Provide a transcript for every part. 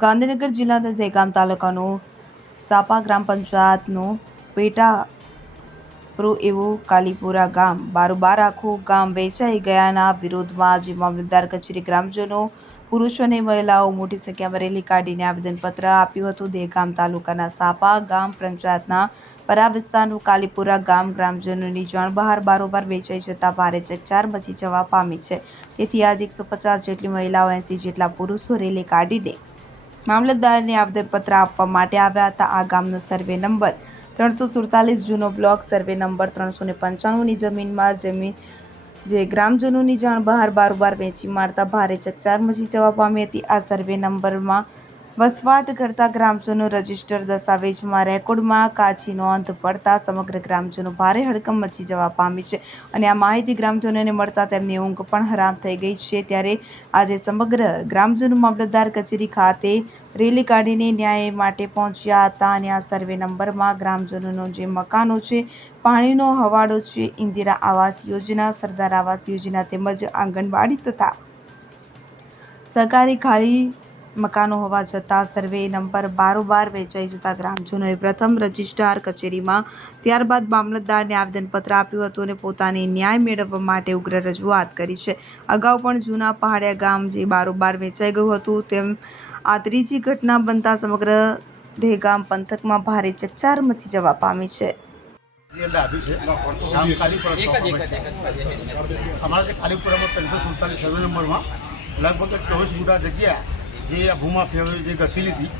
ગાંધીનગર જિલ્લાના દહેગામ તાલુકાનું સાપા ગ્રામ પંચાયતનું પેટા પ્રો એવું કાલીપુરા ગામ. બારોબાર આખું ગામ વેચાઈ ગયાના વિરોધમાં આજે મામલતદાર કચેરી ગ્રામજનો પુરુષો અને મહિલાઓ મોટી સંખ્યામાં રેલી કાઢીને આવેદનપત્ર આપ્યું હતું. દહેગામ તાલુકાના સાપા ગામ પંચાયતના પરા વિસ્તારનું કાલીપુરા ગામ ગ્રામજનોની જાણ બહાર બારોબાર વેચાઈ જતા ભારે ચકચાર મચી જવા પામી છે. તેથી આજે એકસો પચાસ જેટલી મહિલાઓ, એંસી જેટલા પુરુષો રેલી કાઢીને મામલતદારને આવેદનપત્ર આપવા માટે આવ્યા હતા. આ ગામનો સર્વે નંબર ત્રણસો સુડતાલીસ જૂનો બ્લોક, સર્વે નંબર ત્રણસો ને પંચાણુંની જમીનમાં જમીન જે ગ્રામજનોની જાણ બહાર બારોબાર વેચી મારતા ભારે ચકચાર મચી જવા પામી હતી. આ સર્વે નંબરમાં વસવાટ કરતા ગ્રામજનો રજિસ્ટર દસ્તાવેજમાં રેકોર્ડમાં કાચી નોંધ પડતા સમગ્ર ગ્રામજનો ભારે હડકંપ મચી જવા પામી છે અને આ માહિતી ગ્રામજનોને મળતા તેમની ઊંઘ પણ હરામ થઈ ગઈ છે. ત્યારે આજે સમગ્ર ગ્રામજનો મામલતદાર કચેરી ખાતે રેલી કાઢીને ન્યાય માટે પહોંચ્યા હતા અને આ સર્વે નંબરમાં ગ્રામજનોનો જે મકાનો છે, પાણીનો હવાડો છે, ઇન્દિરા આવાસ યોજના, સરદાર આવાસ યોજના તેમજ આંગણવાડી તથા સરકારી ખાલી મકાનો હોવા છતાં સર્વે નંબર બારોબાર વેચાઈ જતા ગ્રામજનોએ પ્રથમ રજિસ્ટ્રાર કચેરીમાં ત્યારબાદ મામલતદારને આવેદનપત્ર આપ્યું હતું અને પોતાની ન્યાય મેળવવા માટે ઉગ્ર રજૂઆત કરી છે. અગાઉ પણ જૂના પહાડિયા ગામ જે બારોબાર વેચાઈ ગયું હતું, તેમ આ ત્રીજી ઘટના બનતા સમગ્ર દહેગામ પંથકમાં ભારે ચકચાર મચી જવા પામી છે. અમારા જે ત્રણસો સુડતાલીસ નંબરમાં લગભગ ચોવીસ ગુટા જગ્યા જે આ ભૂમાફિયાઓએ જે ઘસી લીધી,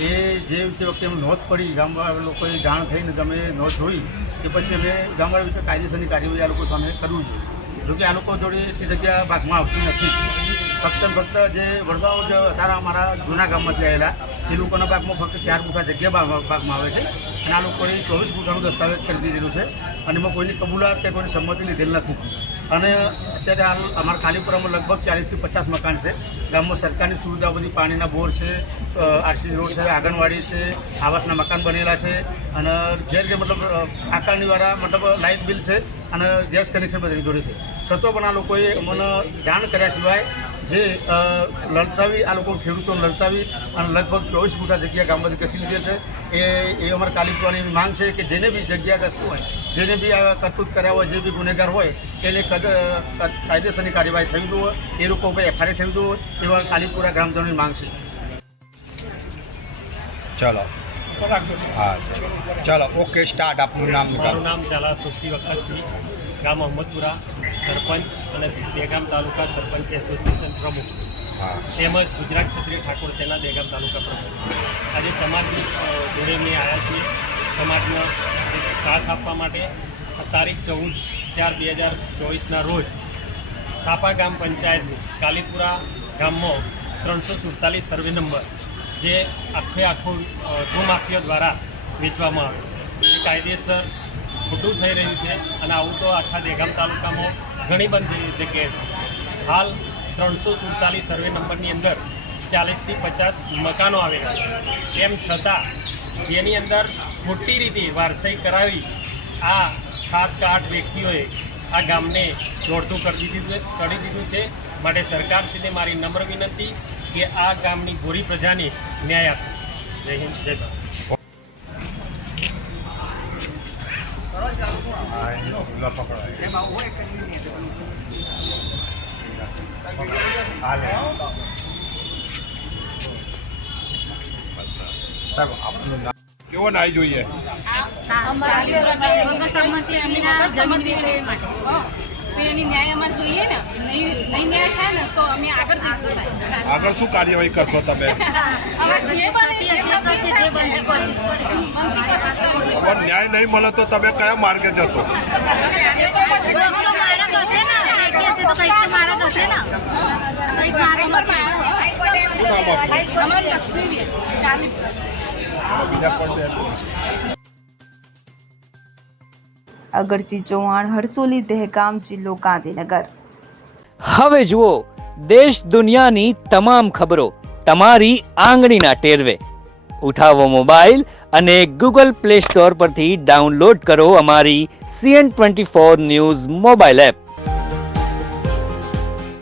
એ જે તે વખતે અમે નોંધ પડી, ગામવાળા લોકોએ જાણ થઈને તમે નોંધ જોઈ કે પછી અમે ગામવાળા વિશે કાયદેસરની કાર્યવાહી આ લોકો સામે કરવું જોઈએ. જોકે આ લોકો જોડે એટલી જગ્યા ભાગમાં આવતી નથી. ફક્ત ફક્ત જે વડવાઓ જે અત્યારે અમારા જૂના ગામમાંથી આવેલા, એ લોકોના ભાગમાં ફક્ત ચાર ગુઠા જગ્યા ભાગમાં આવે છે. અને આ લોકોએ ચોવીસ ગુઠાનું દસ્તાવેજ કરી દીધેલું છે. અને એમાં કોઈની કબૂલાત કે કોઈની સંમતિ લીધેલ નથી. અને અત્યારે હાલ અમારા કાલીપુરામાં લગભગ ચાલીસથી પચાસ મકાન છે. ગામમાં સરકારની સુવિધા બધી પાણીના બોર છે આરસી રોડ છે, આંગણવાડી છે, આવાસના મકાન બનેલા છે અને ઘેર ઘેર મતલબ આકારણીવાળા મતલબ લાઇટ બિલ છે અને ગેસ કનેક્શન બધી જોડે છે. છતાં પણ આ લોકોએ મને જાણ કર્યા સિવાય જે લલચાવી આ લોકો ખેડૂતોને લલચાવી અને લગભગ ચોવીસ મોટા જગ્યા ગામમાંથી ઘસી લીધેલ છે. એ એ અમારે કાલીપુરાની એવી માંગ છે કે જેને બી જગ્યા ઘસી હોય જેને બી આ કરતૂત કર્યા હોય જે બી ગુનેગાર હોય એને કદ કાયદેસરની કાર્યવાહી થવી જોઈએ. એ લોકો ઉપર એફઆઈઆર થવી જોઈએ એવા કાલીપુરા ગ્રામજનોની માંગ છે. ચલો. હા ચલો. Okay start. આપનું નામ મારું નામ ચાલા સુખી વખતસિંહ ગામ અહમદપુરા. સરપંચ અને દેગામ તાલુકા સરપંચ એસોસિએશન પ્રમુખ તેમજ ગુજરાત ક્ષત્રિય ઠાકોર સેના દેગામ તાલુકા પ્રમુખ. આજે સમાજની જોડે મેં આવ્યા છીએ. સમાજનો સાથ આપવા માટે તારીખ ચૌદ ચાર બે હજાર ચોવીસના રોજ સાપા ગામ પંચાયતની કાલીપુરા ગામમાં ત્રણસો સુડતાલીસ સર્વે નંબર જે આખે આખું ધૂમ ભૂમાફિયા દ્વારા વેચવામાં આવે. કાયદેસર ખોટું થઈ રહ્યું છે અને આવું તો આખા દેગામ તાલુકામાં ઘણી બધી જગ્યાએ હાલ ત્રણસો સુડતાલીસ સર્વે નંબરની અંદર ચાલીસથી પચાસ મકાનો આવેલા છે. તેમ છતાં જેની અંદર ખોટી રીતે વારસાઈ કરાવી આ સાત કે આઠ વ્યક્તિઓએ આ ગામને દોડતું કરી દીધું કરી દીધું છે. માટે સરકારશ્રીને મારી નમ્ર વિનંતી કે આ ગામની ગોરી પ્રજાને ન્યાય આપે. જય હિન્દ, જય ભારત. સાહેબ આપનું નામ કેવો નાઈ જોઈએ તો એની ન્યાય અમારે જોઈએ ને. નહીં નહીં ન્યાય થાય ને તો અમે આગળ જઈશું સાહેબ. આગળ શું કાર્યવાહી કરશો તમે? હવે જે બને જે બનતી કોશિશ કરીશું. બનતી કોશિશ કરીશું. પણ ન્યાય નહીં મળે તો તમે કયા માર્ગે જશો? બીજા પણ અગરસિંહ ચૌહાણ, હરસોલી, દહેગામ જિલ્લો, ગાંધીનગર. હવે જુઓ, દેશ દુનિયાની તમામ ખબરો તમારી આંગળીના ટેરવે. ઉઠાવો મોબાઈલ અને ગૂગલ પ્લે સ્ટોર પરથી ડાઉનલોડ કરો અમારી CN twenty four news mobile app.